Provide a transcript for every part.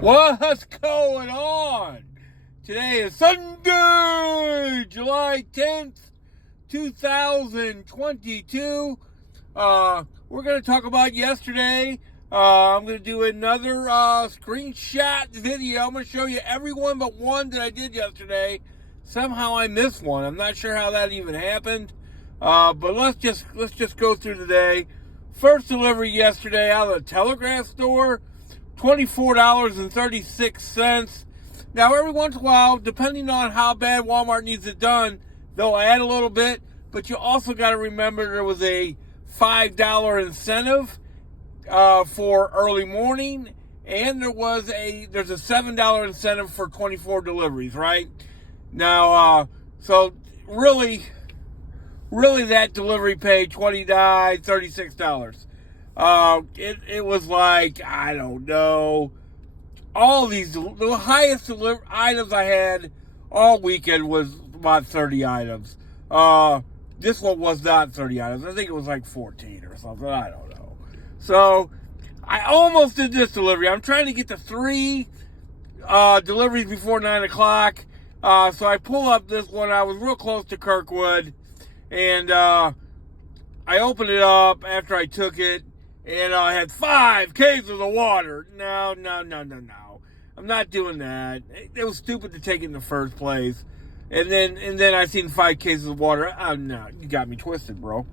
What's going on? Today is Sunday, July 10th, 2022. We're going to talk about yesterday. I'm going to do another screenshot video. I'm going to show you every one but one that I did yesterday. Somehow I missed one. I'm not sure how that even happened. But let's just go through today. First delivery yesterday out of the Telegraph store. $24.36. Now, every once in a while, depending on how bad Walmart needs it done, they'll add a little bit. But you also got to remember there was a $5 incentive for early morning, and there's a $7 incentive for 24 deliveries. Right now, so really, that delivery paid $36. It was like, I don't know, all these, the highest items I had all weekend was about 30 items. This one was not 30 items. I think it was like 14 or something. I don't know. So I almost did this delivery. I'm trying to get to 3 deliveries before 9 o'clock. So I pull up this one. I was real close to Kirkwood, and I opened it up after I took it. And I had 5 cases of water. No. I'm not doing that. It was stupid to take it in the first place. And then I seen 5 cases of water. No, you got me twisted, bro.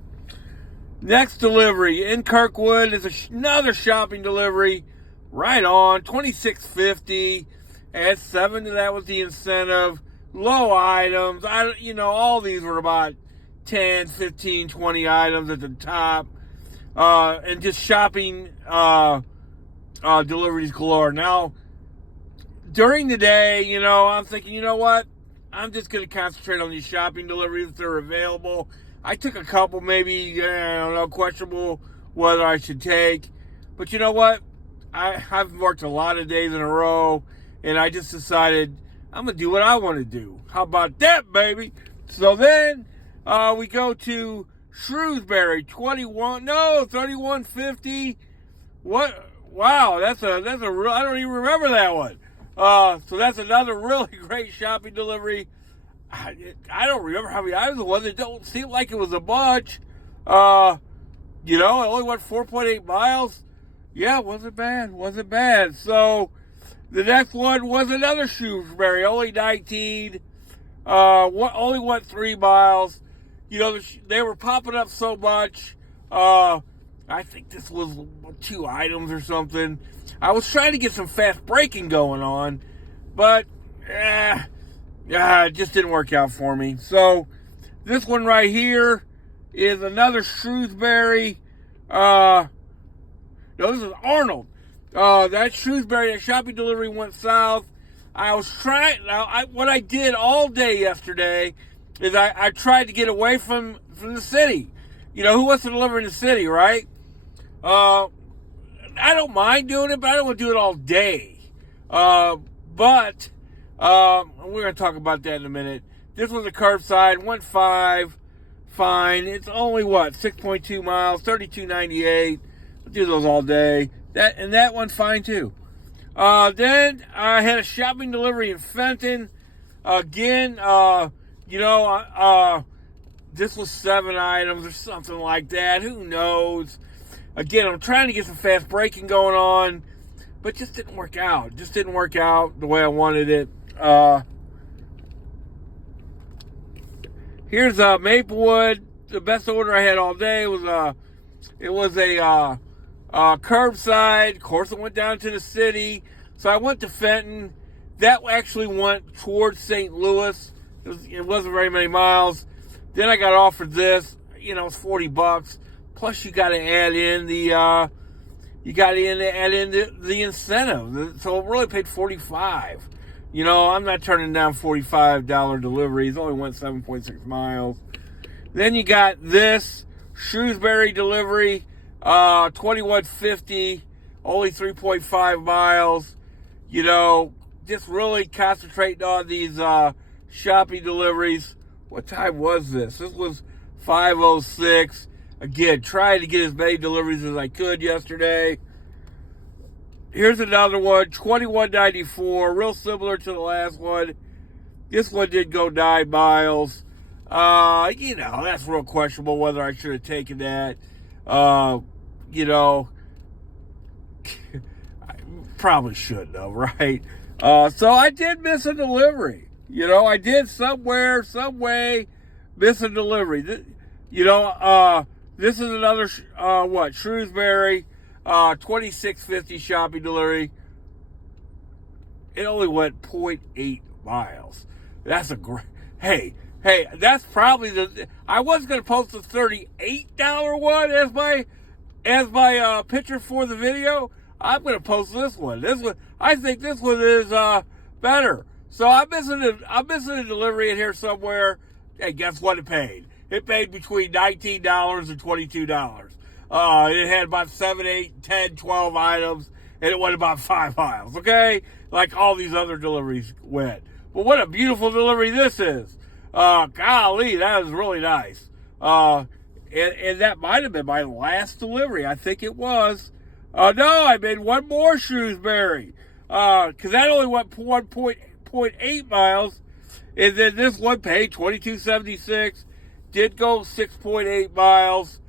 Next delivery in Kirkwood is another shopping delivery. Right on, $26.50. Add 7 of that was the incentive. Low items. All these were about 10, 15, 20 items at the top. And just shopping deliveries galore. Now, during the day, I'm thinking, you know what? I'm just going to concentrate on these shopping deliveries if they're available. I took a couple, maybe, I don't know, questionable whether I should take. But you know what? I've worked a lot of days in a row, and I just decided I'm going to do what I want to do. How about that, baby? So then we go to Shrewsbury, 31.50. What? Wow, that's a real. I don't even remember that one. So that's another really great shopping delivery. I don't remember how many items it was. It don't seem like it was a bunch. It only went 4.8 miles. Yeah, wasn't bad. So the next one was another Shrewsbury, only 19. Only went 3 miles. They were popping up so much. I think this was 2 items or something. I was trying to get some fast braking going on, but it just didn't work out for me. So this one right here is another Shrewsbury. No, this is Arnold. That Shrewsbury, that shopping delivery went south. I was trying. What I did all day yesterday is I tried to get away from the city. Who wants to deliver in the city, right? I don't mind doing it, but I don't want to do it all day. But we're going to talk about that in a minute. This was a curbside, went 5, fine. It's only, 6.2 miles, 32.98. I'll do those all day. That one, fine, too. Then I had a shopping delivery in Fenton. Again, this was 7 items or something like that. Who knows? Again, I'm trying to get some fast braking going on, but just didn't work out. Just didn't work out the way I wanted it. Here's Maplewood. The best order I had all day was a curbside. Of course, it went down to the city, so I went to Fenton. That actually went towards St. Louis. It wasn't very many miles. Then I got offered this. It's $40. Plus, you got to add in the incentive. So it really paid $45. I'm not turning down $45 deliveries. Only went 7.6 miles. Then you got this Shrewsbury delivery, $21.50, only 3.5 miles. Just really concentrating on these shopping deliveries. What time was this? This was 5:06. Again, trying to get as many deliveries as I could yesterday. Here's another one, $21.94, real similar to the last one. This one did go 9 miles. That's real questionable whether I should have taken that. You know, I probably shouldn't have, right? So I did miss a delivery. I did some way miss a delivery. This is another, Shrewsbury, 2650 shopping delivery. It only went 0.8 miles. That's a great, hey, that's probably I was going to post the $38 one as my picture for the video. I'm going to post this one. I think this one is better. So I'm missing a delivery in here somewhere. Hey, guess what it paid? It paid between $19 and $22. It had about 7, 8, 10, 12 items, and it went about 5 miles, okay? Like all these other deliveries went. But what a beautiful delivery this is. Golly, that is really nice. And that might have been my last delivery. I think it was. No, I made one more Shrewsbury. Because that only went 1.8 miles. And then this one paid $22.76. Did go 6.8 miles.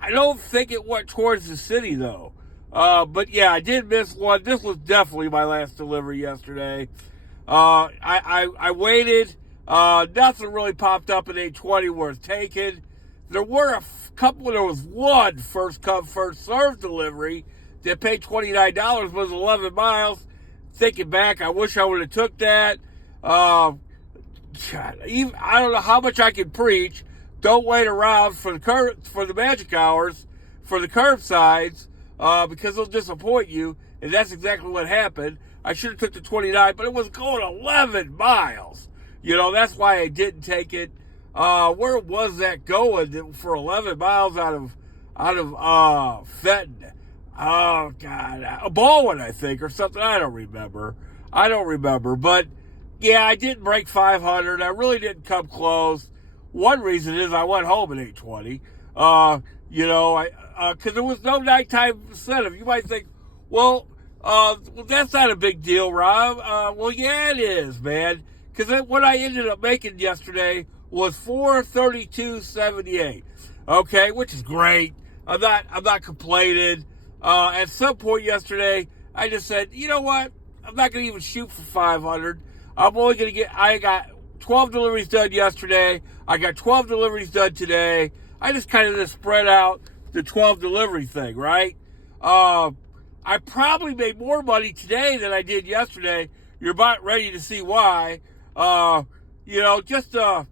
I don't think it went towards the city, though. But yeah, I did miss one. This was definitely my last delivery yesterday. I waited. Nothing really popped up at 8:20 worth taking. There were a couple. There was one first come, first served delivery that paid $29, was 11 miles. Thinking back, I wish I would have took that. God, I don't know how much I can preach. Don't wait around for the magic hours, for the curbsides, because they'll disappoint you. And that's exactly what happened. I should have took the 29, but it was going 11 miles. That's why I didn't take it. Where was that going for 11 miles out of Fenton? Oh, God. A Baldwin, I think, or something. I don't remember. But, yeah, I didn't break 500. I really didn't come close. One reason is I went home at 8:20. Because there was no nighttime incentive. You might think, well, that's not a big deal, Rob. Well, yeah, it is, man. Because what I ended up making yesterday was $432.78. Okay, which is great. I'm not complaining. At some point yesterday, I just said, you know what? I'm not going to even shoot for 500. I'm only going to I got 12 deliveries done yesterday. I got 12 deliveries done today. I just kind of just spread out the 12 delivery thing, right? I probably made more money today than I did yesterday. You're about ready to see why. Just a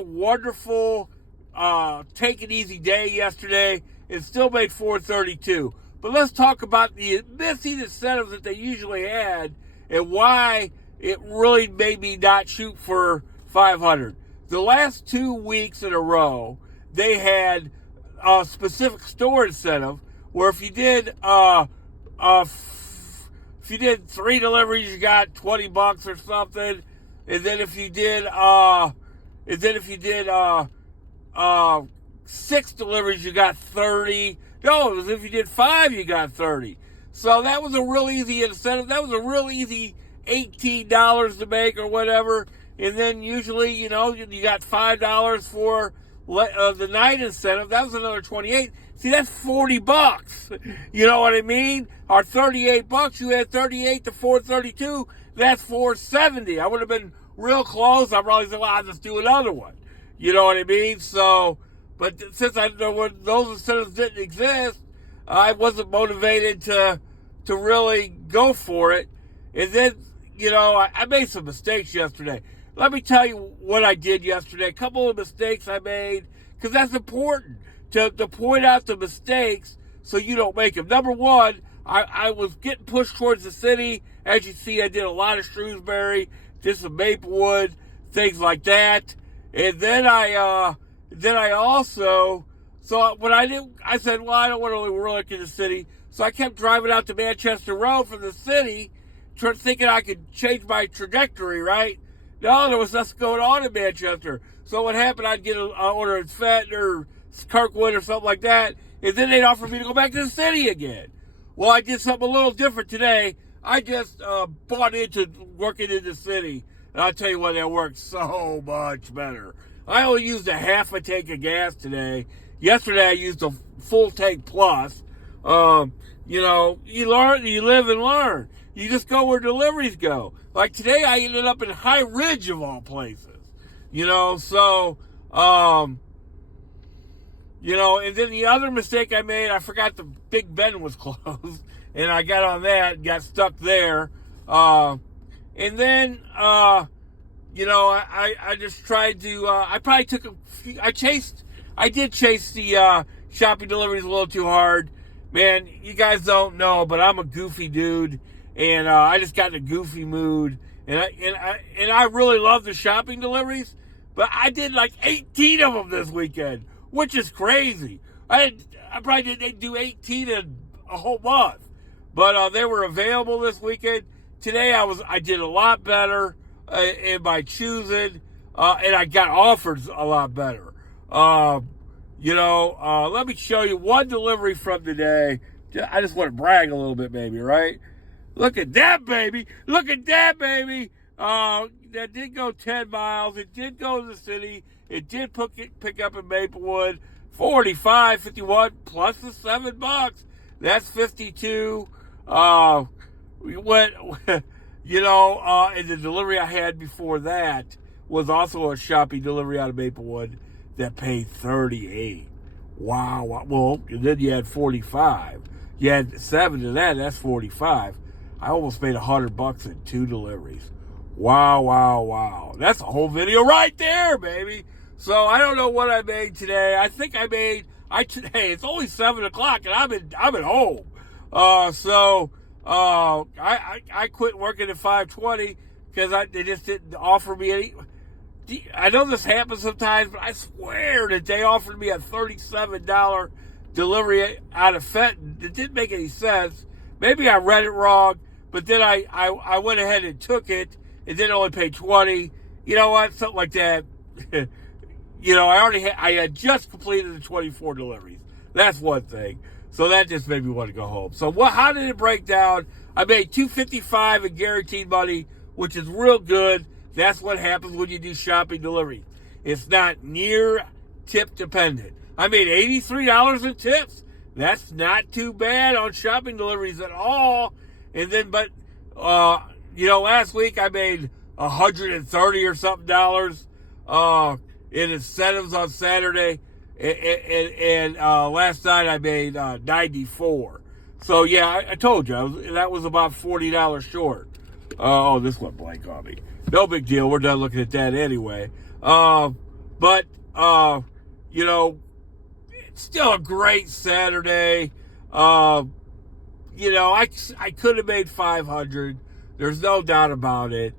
wonderful, take it easy day yesterday. It still made $432. But let's talk about the missing incentives that they usually had and why it really made me not shoot for 500. The last 2 weeks in a row, they had a specific store incentive where if you did 3 deliveries, you got $20 or something. And then if you did 6 deliveries, you got 30. No, it was if you did 5, you got 30. So that was a real easy incentive. That was a real easy $18 to make or whatever. And then usually, you got $5 for the night incentive. That was another 28. See, that's $40. You know what I mean? Or $38. You had 38 to 432. That's $470. I would have been real close. I probably said, well, I'll just do another one. You know what I mean? So, but since those incentives didn't exist, I wasn't motivated to really go for it. And then, I made some mistakes yesterday. Let me tell you what I did yesterday. A couple of mistakes I made, because that's important to point out the mistakes so you don't make them. Number one, I was getting pushed towards the city. As you see, I did a lot of Shrewsbury, did some Maplewood, things like that. And then I also, so when I said, well, I don't want to really look in the city. So I kept driving out to Manchester Road from the city, thinking I could change my trajectory, right? No, there was nothing going on in Manchester. So what happened, I'd get an order in Fenton or Kirkwood or something like that, and then they'd offer me to go back to the city again. Well, I did something a little different today. I just bought into working in the city, and I'll tell you what, that works so much better. I only used a half a tank of gas today. Yesterday, I used a full tank plus. You know, you learn, you live and learn. You just go where deliveries go. Like today, I ended up in High Ridge of all places. You know, so, you know, and then the other mistake I made, I forgot the Big Ben was closed, and I got on that, got stuck there. And then, you know, I just tried to, I probably took a few, I did chase the shopping deliveries a little too hard. Man, you guys don't know, but I'm a goofy dude, and I just got in a goofy mood, and I really love the shopping deliveries, but I did like 18 of them this weekend, which is crazy. I probably didn't do 18 in a whole month, but they were available this weekend. Today I did a lot better in my choosing, and I got offers a lot better. You know, let me show you one delivery from today. I just want to brag a little bit, baby, right? Look at that, baby. Look at that, baby. That did go 10 miles. It did go to the city. It did pick up in Maplewood. 51 plus the $7. That's 52. We went, you know, and the delivery I had before that was also a shopping delivery out of Maplewood that paid 38. Wow. Well, and then you had 45. You had 7 of that. That's 45. I almost made $100 in 2 deliveries. Wow. That's a whole video right there, baby. So I don't know what I made today. I think I made. Hey, it's only 7:00 and I'm at home. I quit working at 5:20 because they just didn't offer me any. I know this happens sometimes, but I swear that they offered me a $37 delivery out of Fenton. It didn't make any sense. Maybe I read it wrong, but then I went ahead and took it, and then only paid 20. You know what? Something like that. You know, I had just completed the 24 deliveries. That's one thing. So that just made me want to go home. So how did it break down? I made $255 in guaranteed money, which is real good. That's what happens when you do shopping delivery. It's not near tip dependent. I made $83 in tips. That's not too bad on shopping deliveries at all. And then, you know, last week I made $130 or something in incentives on Saturday. And last night I made 94. So yeah, I told you that was about $40 short. Oh, this went blank on me. No big deal. We're done looking at that anyway. But you know, it's still a great Saturday. You know, I could have made 500. There's no doubt about it.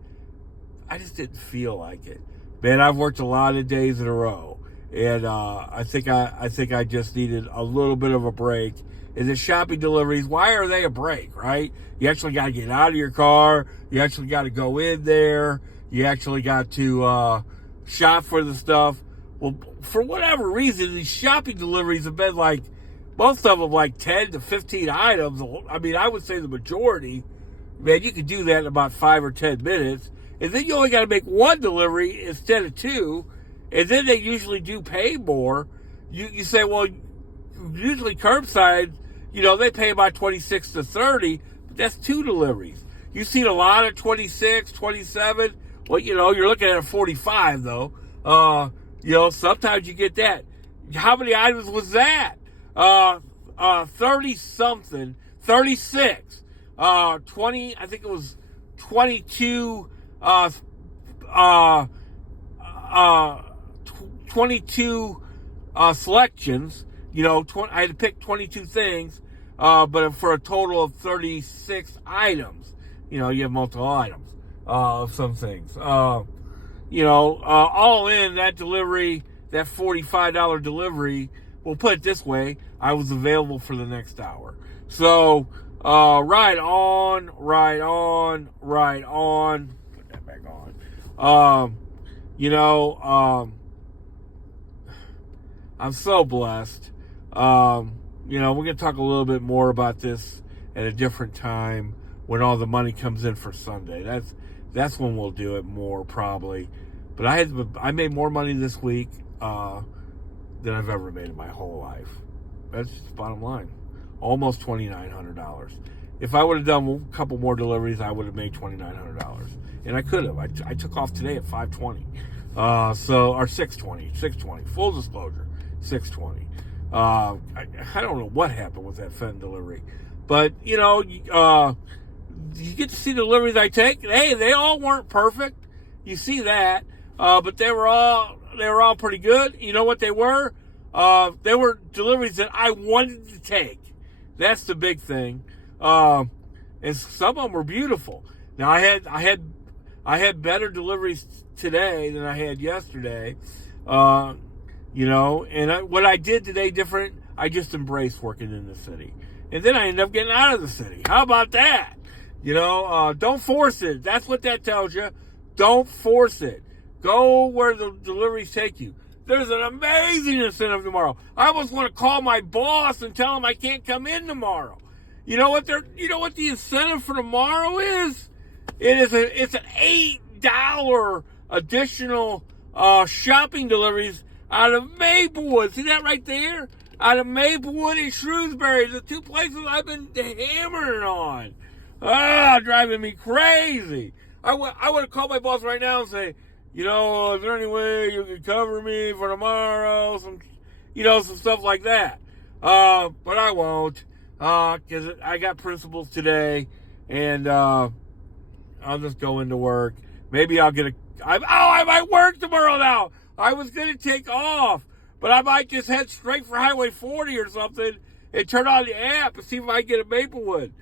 I just didn't feel like it. Man, I've worked a lot of days in a row. And I think I just needed a little bit of a break. And the shopping deliveries, why are they a break, right? You actually got to get out of your car. You actually got to go in there. You actually got to shop for the stuff. Well, for whatever reason, these shopping deliveries have been like, most of them like 10 to 15 items. I mean, I would say the majority, man, you could do that in about 5 or 10 minutes. And then you only got to make one delivery instead of 2. And then they usually do pay more. You say, well, usually curbside, you know, they pay about 26 to 30, but that's 2 deliveries. You've seen a lot of 26, 27. Well, you know, you're looking at a 45, though. You know, sometimes you get that. How many items was that? 30-something, 36. 20, I think it was 22, 22 selections. You know, I had to pick 22 things, but for a total of 36 items. You know, you have multiple items of some things. You know, all in, that delivery, that $45 delivery, we'll put it this way, I was available for the next hour. So, right on. Put that back on. You know, I'm so blessed. You know, we're going to talk a little bit more about this at a different time when all the money comes in for Sunday. That's when we'll do it more probably. But I made more money this week than I've ever made in my whole life. That's just the bottom line. Almost $2,900. If I would have done a couple more deliveries, I would have made $2,900. And I could have. I took off today at 5:20. Or 6:20. Full disclosure, 6:20. I don't know what happened with that Fenton delivery. But, you get to see the deliveries I take. Hey, they all weren't perfect. You see that. But they were all pretty good. You know what they were? They were deliveries that I wanted to take. That's the big thing. And some of them were beautiful. Now I had better deliveries today than I had yesterday. And what I did today different, I just embraced working in the city. And then I ended up getting out of the city. How about that? Don't force it. That's what that tells you. Don't force it. Go where the deliveries take you. There's an amazing incentive tomorrow. I almost want to call my boss and tell him I can't come in tomorrow. You know what the incentive for tomorrow is? It's an $8 additional shopping deliveries out of Maplewood. See that right there? Out of Maplewood and Shrewsbury, the two places I've been hammering on. Driving me crazy. I would have called my boss right now and say, is there any way you could cover me for tomorrow? Some stuff like that. But I won't, because I got principals today, and I'll just go into work. Maybe I'll get I might work tomorrow now. I was going to take off, but I might just head straight for Highway 40 or something and turn on the app and see if I can get a Maplewood.